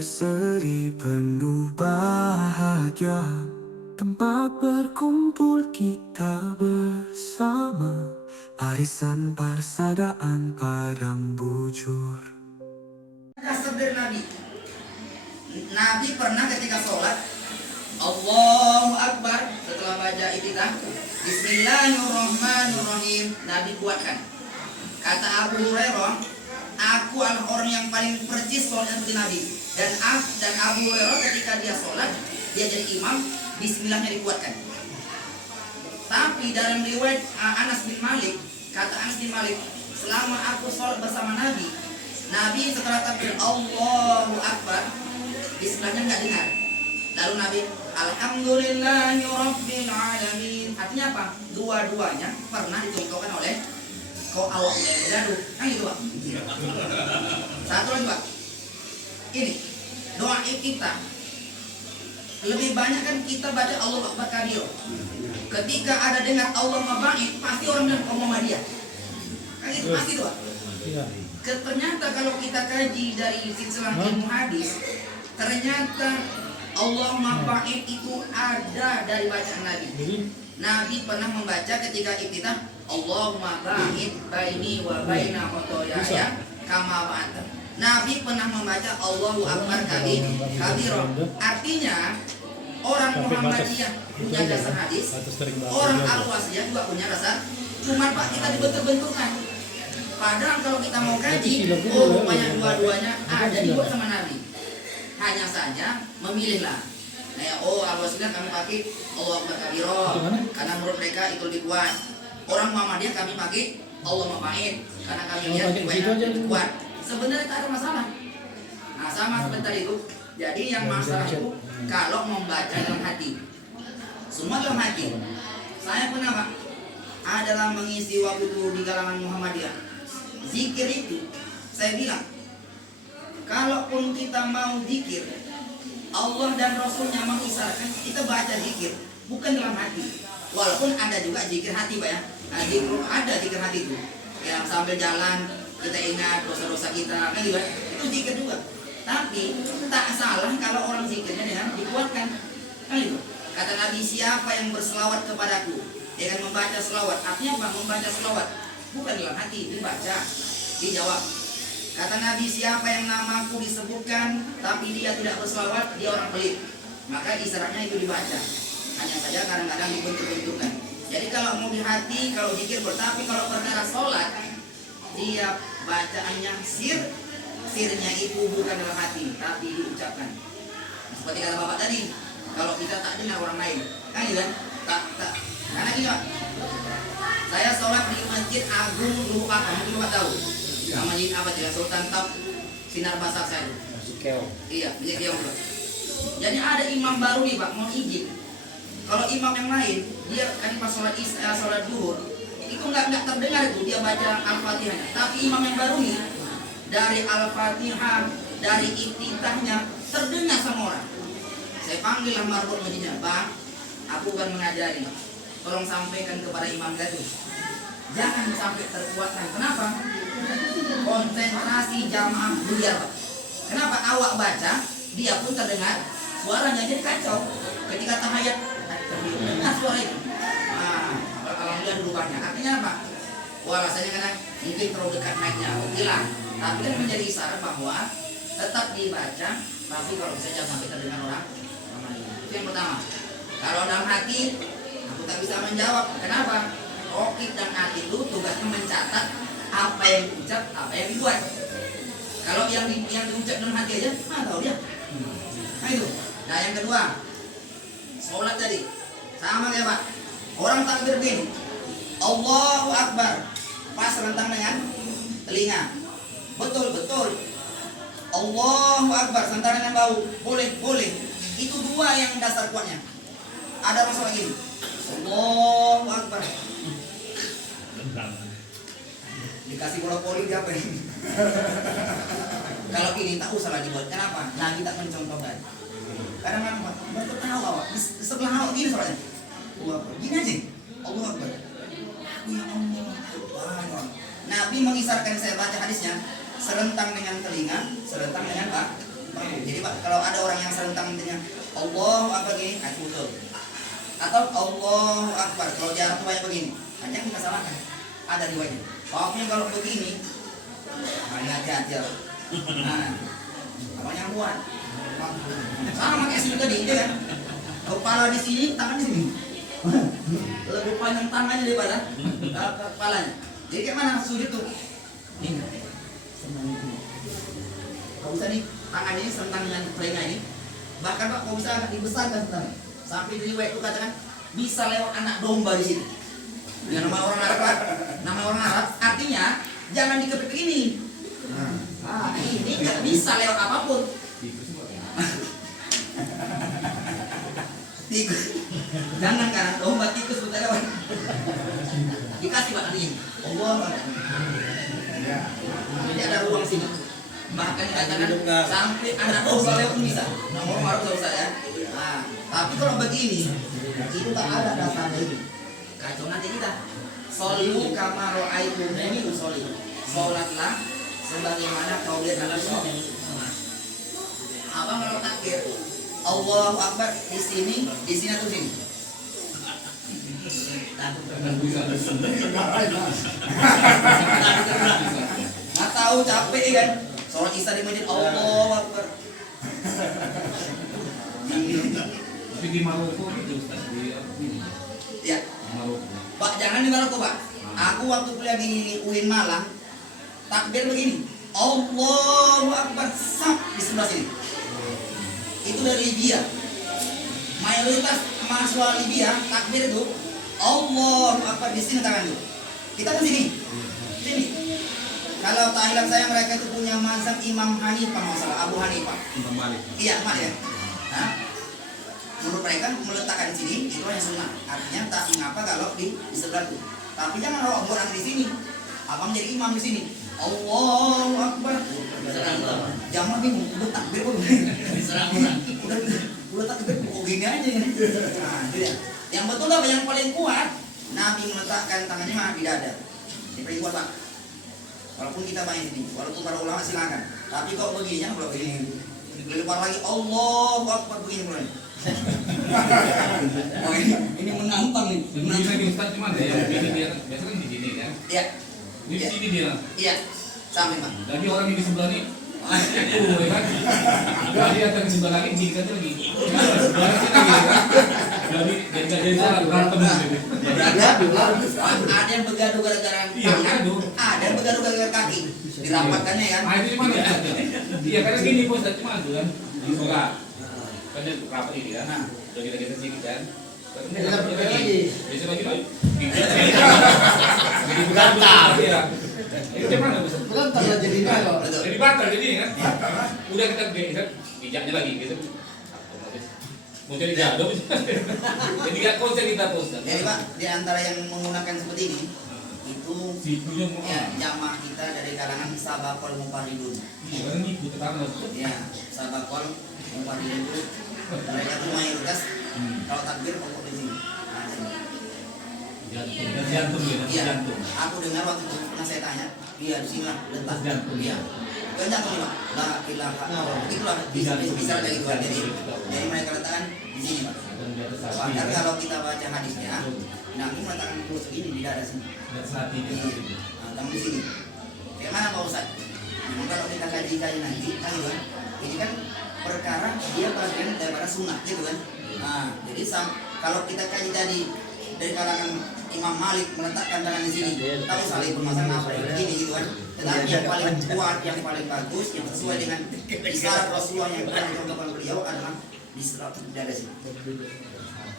berseri penuh bahagia, tempat berkumpul kita bersama, arisan persaudaraan padang bujur. Dasar dari Nabi. Nabi pernah ketika sholat Allahu Akbar, setelah baca iftitah Bismillahirrahmanirrahim, Nabi kuatkan. Kata Abu Hurairah, aku adalah orang yang paling percis sholatnya seperti Nabi. Dan Abu Hurairah ketika dia sholat, dia jadi imam, Bismillahnya dikuatkan. Tapi dalam riwayat Anas bin Malik, kata Anas bin Malik, selama aku sholat bersama Nabi, Nabi setelah takbir Allahu Akbar, Bismillahnya nggak dengar. Lalu Nabi Alhamdulillahi Rabbil Alamin. Artinya apa? Dua-duanya pernah dicontohkan oleh kau awak bergaduh. Kan gitu Pak. Satu lagi Pak. Ini doa kita lebih banyak kan kita baca Allahu Akbar kabir. Ketika ada dengar Allah mabait, pasti orang bilang kau Muhammadiyah. Kan itu pasti tuh Pak. Ternyata kalau kita kaji dari silsilah ilmu hadis, ternyata Allah mabait itu ada dari bacaan Nabi. Nabi pernah membaca ketika iftitah Allahumma ba'id baini wa baina khotoyaya kama ba'ata. Nabi pernah membaca Allahu Akbar kabiro. Artinya orang Muhammadiyah punya dasar hadis, orang Al-Wasiyah juga punya dasar. Cuma Pak kita dibentur-benturkan. Padahal kalau kita mau kaji, banyak dua-duanya ada dibuat sama Nabi. Hanya saja memilihlah. Al-Wasiyah kami pakai Allah Akbar kabiro karena menurut mereka itu lebih kuat. Orang Muhammadiyah kami pakai Allah mabait karena kami lihat lebih kuat. Sebenarnya tak ada masalah. Nah sama sebentar itu. Jadi yang masalah itu kalau membaca dalam hati. Semua dalam hati. Saya pernah Pak adalah mengisi waktu itu di kalangan Muhammadiyah. Zikir itu saya bilang, kalaupun kita mau zikir, Allah dan Rasulnya mengisyaratkan kita baca zikir, bukan dalam hati. Walaupun ada juga zikir hati Pak ya. Nah, ada zikir hati itu. Yang sambil jalan kita ingat dosa-dosa kita, kan juga itu zikir juga. Tapi tak salah kalau orang zikirnya dengan dikuatkan, kan itu. Kata Nabi, siapa yang berselawat kepadaku, dia akan membaca selawat. Artinya apa? Membaca selawat bukan dalam hati, dibaca, dijawab. Kata Nabi, siapa yang namaku disebutkan tapi dia tidak berselawat, dia orang pelit. Maka isyaratnya itu dibaca. Hanya saja kadang-kadang dibentur-benturkan. Jadi kalau mau di hati, kalau zikir tapi kalau perkara sholat, dia bacaannya sirnya itu bukan dalam hati, tapi diucapkan. Seperti kata Bapak tadi, kalau kita tak dengar orang lain, kan gitu kan? Tak. Karena gini Pak, saya sholat di Masjid Agung Luhur Pakam, mungkin Bapak tahu. Masjid apa tidak? Sultan Top Sinar Basak saya itu. Iya, Masjid Keo. Jadi ada imam baru nih Pak, mau izin. Kalau imam yang lain, dia kan pas sholat duhur, itu nggak terdengar itu dia baca Al-Fatihahnya. Tapi imam yang baru nih, dari Al-Fatihah, dari iftitahnya terdengar sama orang. Saya panggil lah marbot masjidnya, Bang, aku kan mengajari, tolong sampaikan kepada imam itu, jangan sampai terkuatkan. Kenapa? Konsentrasi jamaah buyar Pak. Kenapa? Awak baca, dia pun terdengar, suaranya jadi kacau. Ketika tahayat, terdengar suara itu. Nah, alhamdulillah dirubahnya. Artinya apa? Wah rasanya kan mungkin terlalu dekat mic-nya, hilang. Tapi kan menjadi isyarat bahwa tetap dibaca, tapi kalau bisa jangan sampai terdengar orang. Itu yang pertama. Kalau dalam hati, aku tak bisa menjawab. Kenapa? Rokib dan hati itu tugasnya mencatat apa yang diucap, apa yang dibuat. Kalau yang diucap dalam hati aja, tahu dia. Nah itu. Nah yang kedua, sholat tadi sama kayak Pak. Orang takbir begini, Allahu Akbar, pas rentang dengan telinga. Betul. Allahu Akbar, serentak dengan bau. Boleh. Itu dua yang dasar kuatnya. Ada masalah gini. Allahu Akbar. Dikasih bola poli dia apa ini? Kalau ini tak usah lagi buat. Kenapa? Lagi tak mencontohkan. Kadang-kadang baru tahu awak. Sebelah awak gini soalnya. Gini aja. Allahu Akbar. Ya Allah. Nabi mengisarkan, saya baca hadisnya, serentang dengan telinga, serentang dengan bau. Jadi Pak, Allahu Akbar gini, itu betul. Atau Allahu Akbar kalau jarak banyak begini, hanya kita salahkan. Ada riwayatnya. Pokoknya kalau begini, hanya hati-hati. Nah, apa yang buat? Sama kayak sini tadi, ya kan? Kepala di sini, tangan di sini. Lebih panjang tangannya daripada kepalanya. Jadi kayak mana sujud tuh? Ini. Kau bisa nih tangan ini sentam dengan telinga ini. Bahkan Pak, kau bisa agak dibesarkan sentamnya. Sampai di riwayat itu katakan bisa lewat anak domba di sini. Dengan nama orang Arab, Pak. Nama orang Arab artinya jangan dikepit ini. Ini nggak bisa lewat apapun. Tikus. Jangan karena domba tikus buta lewat. Dikasih Pak ini. Allah. Jadi ada ruang sini. Bahkan dikatakan sampai anak domba lewat pun bisa. Nomor baru usah ya. Nah, tapi kalau begini itu tak ada dasarnya ini. Kacau nanti kita. Solu kama ro'aitumuni usolli. Salatlah sebagaimana kau lihat aku sholat. Abang kalau takbir Allahu Akbar di sini atau sini? Nggak tahu capek kan? Sholat isya di masjid Allahu Akbar. Tapi di Maroko itu Ustaz di Ya. Maroko. Pak, jangan di Maroko, Pak. Aku waktu kuliah di UIN Malang, takbir begini. Allahu Akbar sap di sebelah sini. Itu dari Libya. Mayoritas mahasiswa Libya takbir itu Allahu Akbar di sini tangan itu. Kita kan sini. Sini. Kalau tak hilang saya mereka itu punya mazhab Imam Hanifah masalah Abu Hanifah. Imam Malik. Iya, Mak ya. Nah, menurut mereka meletakkan di sini itu hanya sunnah. Artinya tak mengapa kalau di sebelah itu. Tapi jangan awak buat di sini. Abang jadi imam di sini. Allahu Akbar. Jangan bingung, udah takbir pun. Udah takbir kok gini aja ya. Nah, itu ya. Yang betul apa yang paling kuat? Nabi meletakkan tangannya mah di dada. Ini paling kuat, Pak. Walaupun kita main ini, walaupun para ulama silakan. Tapi kalau begini jangan kalau begini. Lepas lagi Allahu Akbar begini mulai. Oh, ini menantang nih. Ini lagi Ustaz cuma ada yang begini dia biasa kan di sini kan. Iya. Di sini dia. Iya. Sampai, Pak. Lagi orang yang di sebelah ini ya kan. Jadi datang ke sebelah lagi diikat lagi. Sebelah sini lagi kan. Jadi salah berantem gitu. Ada yang begaduh gara-gara tangan, ada yang begaduh gara-gara kaki. Dirapatkannya kan. Ah itu gimana? Iya karena gini bos, cuma itu kan di sholat. Kan dia rapat ini kan. Nah, udah kita geser sini kan. Besok lagi lagi. Jadi berantak ya. Itu gimana bos? Berantak lah jadinya kok. Jadi batal jadi kan. Udah kita geser bijaknya lagi gitu. Mau jadi jatuh. Jadi gak konsen kita bos. Jadi Pak, di antara yang menggunakan seperti ini itu ya jamaah kita dari kalangan Sabaqul Mufaridun. Iya, kan ikut tetangga. Ya, Sabaqul Mufaridun itu mereka itu mayoritas kalau takbir pokok di sini. Nah, di sini. Jantung ya, Iya. jantung. Aku dengar waktu itu pernah saya tanya, iya di sini lah letak. Jantung. Iya. Bukan jantung Pak. La ilaha illallah. Itulah bisa dari itu. Jadi mereka letakkan di sini Pak. Padahal kalau kita baca hadisnya, Nabi meletakkan kurus begini di dada sini. Nah, kamu di sini. Bagaimana Pak Ustaz? Nah, kalau kita kaji nanti, kan gitu kan? Ini kan perkara dia bagian daripada sunnah, gitu kan? Nah, jadi kalau kita kaji tadi dari kalangan Imam Malik meletakkan tangan di sini, tahu saling bermasalah apa ya? Begini gitu kan? Tetapi yang paling kuat, yang paling bagus, yang sesuai dengan isyarat Rasulullah yang pernah dicontohkan beliau adalah di dada sini.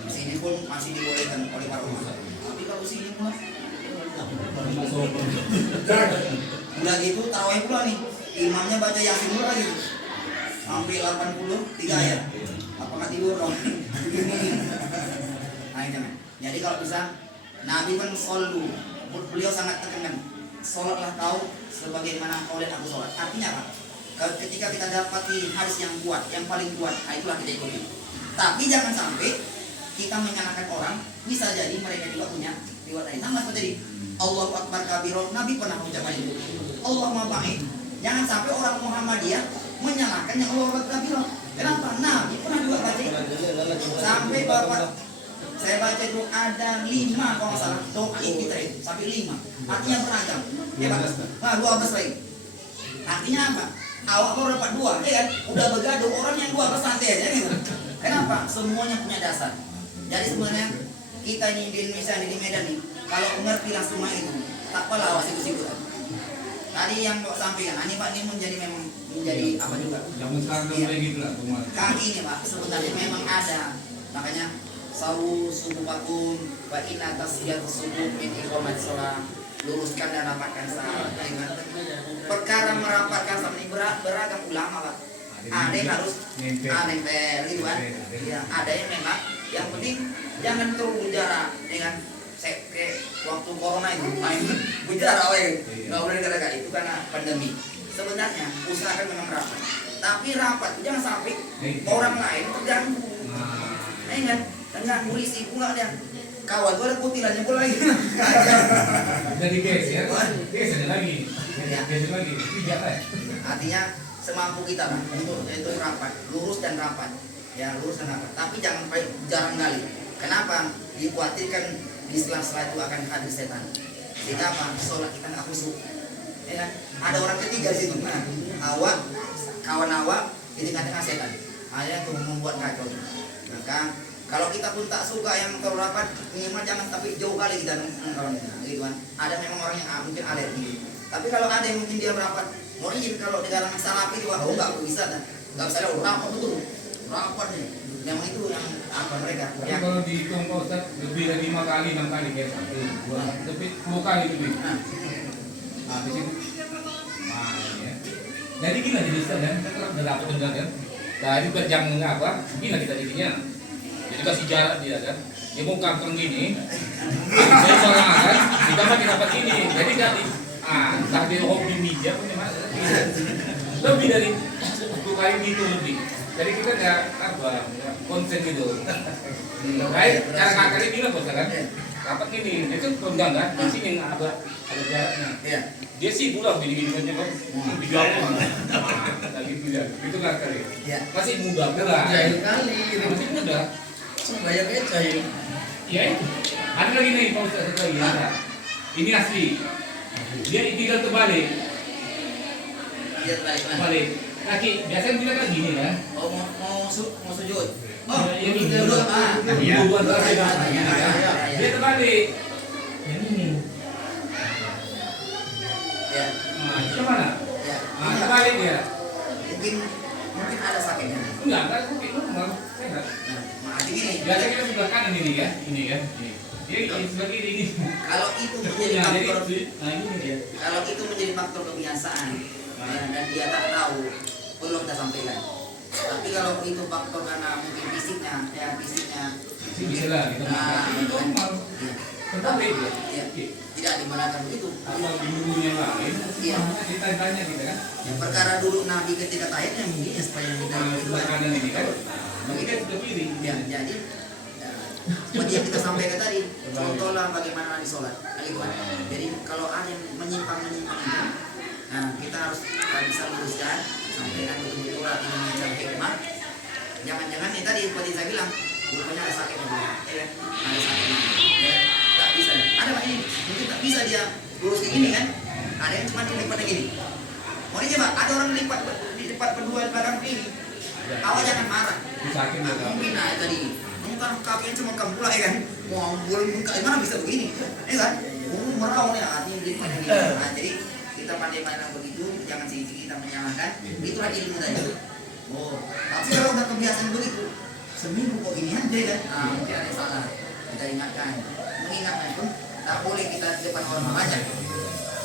Di sini pun masih dibolehkan oleh para ulama. Tapi kalau sini pula udah gitu tarawih pula nih. Imamnya baca Yasin pula gitu. Sampai 83 ayat. Apakah tidur dong? Nah, jangan. Jadi kalau bisa Nabi kan solu. Beliau sangat tekankan. Sholatlah kau sebagaimana kau lihat aku sholat. Artinya apa? Ketika kita dapati hadis yang kuat, yang paling kuat, nah itulah kita ikuti. Tapi jangan sampai kita menyalahkan orang. Bisa jadi mereka juga punya riwayat lain. Sama seperti ini. Allahu Akbar kabiro. Nabi pernah mengucapkan itu. Allah Maha Baik. Jangan sampai orang Muhammadiyah menyalahkan yang Allah Akbar kabiro. Kenapa? Nabi pernah juga baca Sampai bapak saya baca itu ada 5 kalau nggak salah doa kita itu sampai 5. Artinya beragam. Ya Pak. Nah 12 lagi. Artinya apa? Awak baru dapat 2, ya kan? Udah begaduh orang yang 12 santai aja gitu. Kenapa? Semuanya punya dasar. Jadi sebenarnya kita ini di Indonesia ini di Medan nih, kalau mengerti lah semua itu, tak apalah awak sikut-sikut. Tadi yang Pak sampaikan, ini Pak ini menjadi apa juga? Zaman sekarang udah mulai gitu lah semua. Kami ini Pak sebenarnya memang ada, makanya sawu subuh pakum, wa inna tasbiyat subuh min iqamat shalah, luruskan dan rapatkan salat. Perkara merapatkan salat ini beragam ulama Pak. Ada yang harus nempel gitu kan. Ya, ada yang memang yang penting jangan terlalu jarak dengan kayak waktu corona itu main berjarak nggak boleh katakan itu karena pandemi. Sebenarnya usahakan memang rapat, tapi rapat jangan sampai orang lain terganggu. Kan terganggu risiko nggak ada kawan gue ada kutilannya gue lagi. Jadi geser lagi, geser lagi, tidak lah. Artinya semampu kita kan untuk itu rapat, lurus dan rapat, ya lurus dan rapat. Tapi jangan jarang kali. Kenapa? Dikhawatirkan di sela-sela itu akan hadir setan. Sehingga apa? Sholat kita nggak khusyuk. Ya, ada orang ketiga di situ. Nah, kawan awak di tengah-tengah setan. Hanya itu membuat kacau. Maka kalau kita pun tak suka yang terlalu rapat, minimal jangan tapi jauh kali kita nongkrongnya, gitu kan. Ada memang orang yang mungkin alergi. Tapi kalau ada yang mungkin dia rapat, mungkin kalau di dalam salafi itu nggak bisa, nggak bisa rapat betul, rapat nih. Memang itu yang apa mereka. Tapi kalau dihitung Pak Ustaz, lebih dari 5 kali, 6 kali kayak 1, 2, tapi 10 kali lebih. Nah, di situ. Nah, ya. Jadi gila jadi Ustaz kan, kita udah dapat enggak kan? Nah, itu kan yang apa? Gila kita jadinya. Jadi kasih jarak dia kan. Dia mau kangkang gini. Saya orang kan, kita makin dapat ini. Jadi enggak entah dia hobi media punya mana. Lebih dari 10 kali gitu lebih. Jadi kita nggak apa konsen gitu. Baik, cara kakaknya bilang bos kan, rapat gini, itu pegang kan, di sini ada jaraknya. Dia sih pulang gini aja kok, video apa? Lagi video, itu kakaknya. Masih muda pula. Jahil kali, Masih muda. bayarnya jahil. Iya, ada lagi nih Pak Ustaz satu lagi. Ada. Ini asli. Dia tinggal terbalik. Dia balik. Balik. Kaki biasanya kita kan gini kan. Oh mau sujud. Oh Iya, ini ini dulu. Iya. Buat Iya. dia terbalik. Yang ini. Ya. Nah, itu mana? Ya. Nah, terbalik dia. Mungkin ada sakitnya. Enggak mungkin normal. Sehat. Nah, gini. Biasa kita sebelah kanan ini kan, ini kan. Ini. Dia ini sebelah kiri ini. Kalau itu menjadi Nah, jadi faktor, nah ini dia. kalau itu menjadi faktor kebiasaan, ya, dan dia tak tahu, belum kita sampaikan. Tapi kalau itu faktor karena mungkin fisiknya, Sih bisa lah kita makan. Itu normal. Tetapi dia. ya, tidak dibenarkan begitu. Kalau di dunia lain, Iya. kita tanya kita kan. Yang perkara dulu Nabi ketika tahiyatnya mungkin ya supaya kita Nah, itu sebelah kanan ini kan. Bagi kan sudah kiri. ya, jadi seperti yang kita sampaikan tadi, contohlah bagaimana Nabi sholat, gitu kan. Jadi kalau ada yang menyimpang itu, nah kita harus bisa luruskan, sampaikan betul-betul ini mencari hikmah. Jangan-jangan nih tadi seperti saya bilang, rupanya ada sakitnya, ya kan? Ada sakitnya, ya, tak bisa. Ada Pak ini, mungkin tak bisa dia lurus kayak gini kan? Ada yang cuma dilipatnya gini. Mau coba, ada orang dilipat berdua di belakang ini. Awak jangan marah. Sakit Nah, juga. mungkin tadi ntar kakinya cuma kamu pula ya kan, mau boleh muka gimana bisa begini, ya kan? Merau nih artinya gitu. Nah jadi kita pandai-pandai begitu, jangan sedikit kita menyalahkan. Itulah ilmu tadi. Oh, tapi kalau udah kebiasaan begitu, seminggu kok gini aja kan? Nah mungkin ada yang salah. Kita ingatkan, mengingatkan pun tak boleh kita di depan orang banyak,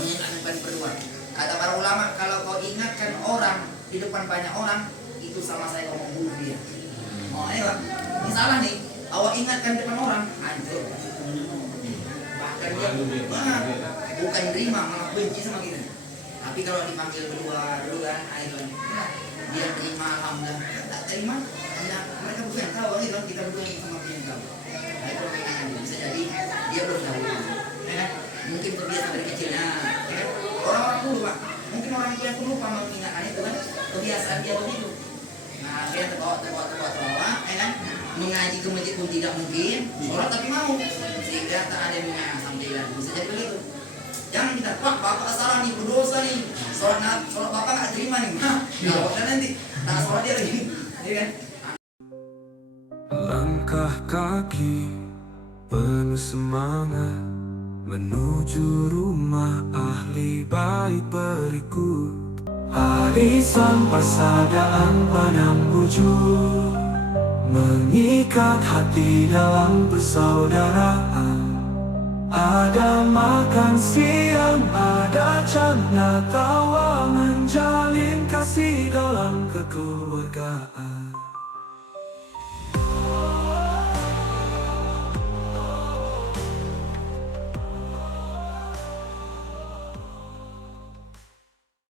mengingatkan berdua. Kata para ulama, kalau kau ingatkan orang di depan banyak orang, itu sama saya kau membunuh dia. Oh, ayo, ini salah nih. Awak ingatkan depan orang, hancur. Bahkan dia bukan terima, malah benci sama kita. Tapi kalau dipanggil berdua dulu kan, ayo dia terima, alhamdulillah. Tak terima, ya mereka bukan yang tahu, kan kita berdua yang sama yang tahu. Nah, itu pengennya bisa jadi dia belum tahu. Ya kan? Mungkin terbiasa dari kecilnya. Ya kan? Orang-orang dulu Pak, mungkin orang tua yang dulu Pak mengingatkan itu kan kebiasaan dia begitu. Nah, dia terbawa, ya kan? mengaji ke masjid pun tidak mungkin, sholat tapi mau, sehingga tak ada yang alhamdulillah bisa jadi begitu. Jangan kita, Pak, bapak salah nih, berdosa nih, sholat bapak nggak terima nih, jawabnya nanti, tak sholat dia lagi, ya kan? Langkah kaki penuh semangat menuju rumah ahli baik berikut. Arisan persaudaraan padang bujur mengikat hati dalam persaudaraan. Ada makan siang, ada canda tawa, menjalin kasih dalam kekeluargaan.